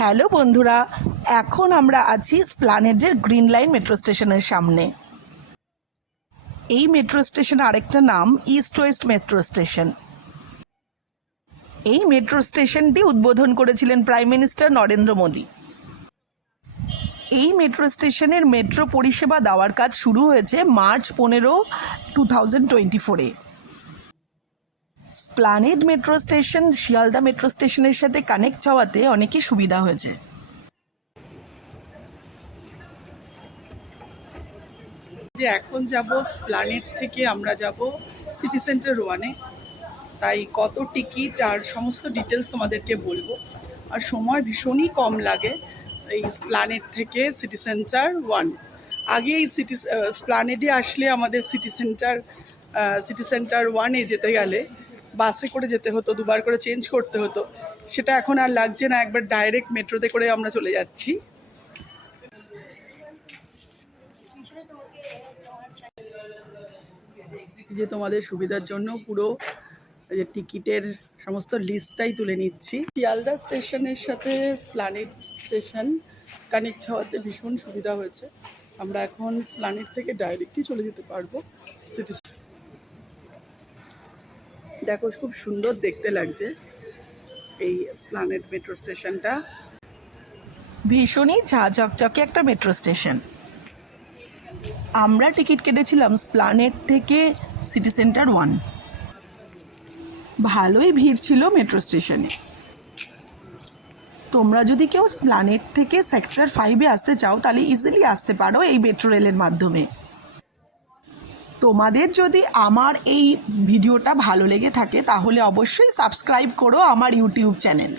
Hello বন্ধুরা, এখন আমরা আছি স্প্লানেডের গ্রিন লাইন মেট্রো স্টেশনের সামনে। এই মেট্রো স্টেশন আরেকটা নাম ইস্ট ওয়েস্ট মেট্রো স্টেশন। এই মেট্রো স্টেশনটি উদ্বোধন করেছিলেন প্রাইম মিনিস্টার নরেন্দ্র মোদী। এই মেট্রো স্টেশনের মেট্রো পরিষেবা দেওয়ার কাজ শুরু হয়েছে মার্চ 15, 2024-এ। Esplanade metro station Sealdah metro স্টেশনের সাথে কানেক্ট হওয়াতে অনেকই সুবিধা হয়েছে। যে এখন যাব স্প্লানেড থেকে আমরা যাব সিটি সেন্টার 1-এ, তাই কত টিকিট আর সমস্ত ডিটেলস তোমাদেরকে বলবো। আর সময় ভীষণই কম লাগে এই স্প্লানেড থেকে সিটি সেন্টার 1। আগে এই স্প্লানেডে আসলে আমাদের সিটি সেন্টার 1-এ যেতে গেলে বাসে করে যেতে হতো, দুবার করে চেঞ্জ করতে হতো। সেটা এখন আর লাগছে না, একবার ডাইরেক্ট মেট্রোতে করে আমরা চলে যাচ্ছি। যে তোমাদের সুবিধার জন্য পুরো যে টিকিটের সমস্ত লিস্টটাই তুলে নিচ্ছি। শিয়ালদা স্টেশনের সাথে স্প্লানেড স্টেশন কানেক্ট হওয়াতে ভীষণ সুবিধা হয়েছে। আমরা এখন স্প্লানেড থেকে ডাইরেক্টই চলে যেতে পারবো সিটি। দেখো খুব সুন্দর দেখতে লাগছে এই স্প্লানেড মেট্রো স্টেশনটা। ভীষণই ঝাঁঝকচকে একটা মেট্রো স্টেশন। আমরা টিকিট কেটেছিলাম স্প্লানেড থেকে সিটি সেন্টার 1। ভালোই ভিড় ছিল মেট্রো স্টেশনে। তোমরা যদি কেউ স্প্লানেড থেকে সেক্টর 5-এ আসতে চাও তাহলে ইজিলি আসতে পারো এই মেট্রো রেলের মাধ্যমে। তোমাদের যদি আমার এই ভিডিওটা ভালো লেগে থাকে তাহলে অবশ্যই সাবস্ক্রাইব করো আমার ইউটিউব চ্যানেল।